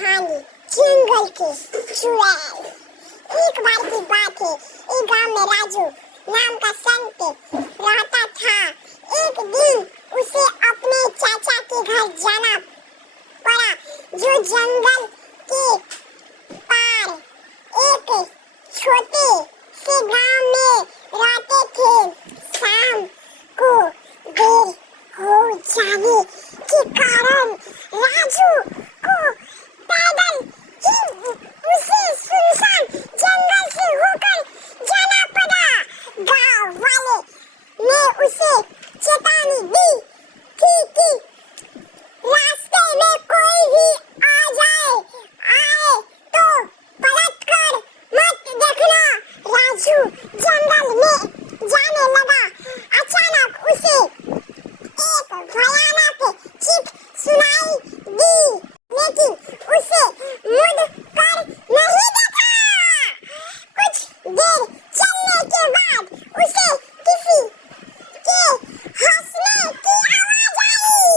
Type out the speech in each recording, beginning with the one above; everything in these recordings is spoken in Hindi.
कहानी जंगल की चुड़ैल। एक बार की बात है, एक गांव में राजू नाम का संत रहता था। एक दिन उसे अपने चाचा के घर जाना पड़ा, जो जंगल के पार एक छोटे से गांव में रहते थे। शाम को देर हो जाने के कारण राजू को पैदल ही उसे सुनसान जंगल से होकर जाना पड़ा। गांव वाले ने उसे चेतावनी दी थी कि रास्ते में कोई भी आए तो पलट कर मत देखना। राजू जंगल में जाने लगा। अचानक उसे एक भयानक चीख सुनाई दी, लेकिन उसे मुड़ कर नहीं देखा। कुछ देर चलने के बाद उसे किसी के हंसने की आवाज आई।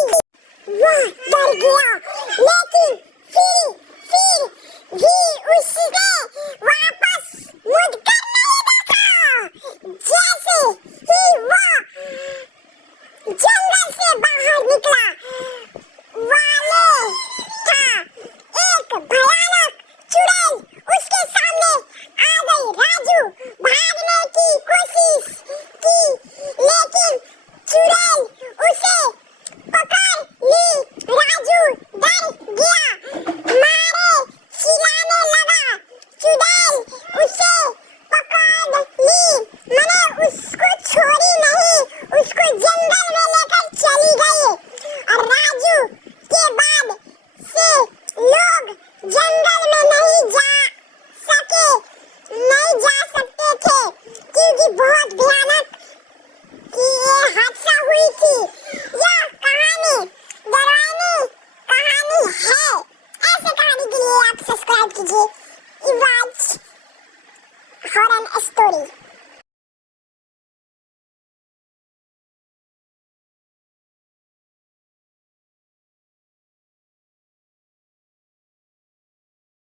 वह डर गया, लेकिन फिर भी उसने वापस मुड़कर नहीं देखा। जैसे ही वह जंगल से बाहर निकला वाले था, एक भयानक चुड़ैल उसके सामने आ गई। राजू भागने की कोशिश की, लेकिन चुड़ैल उसे पकड़ ली। राजू डर गया, मारे चिल्लाने लगा। चुड़ैल उसे पकड़ ली, मने उसको छोड़ी नहीं, उसको जंगल में लेकर चली गई। और राजू के बाद से लोग जंगल में नहीं जा सकते थे, क्योंकि बहुत भयानक ये हादसा हुई थी। यह कहानी डरावनी कहानी है। ऐसे कहानी के लिए आप सब्सक्राइब कीजिए इवाज हॉरर स्टोरी।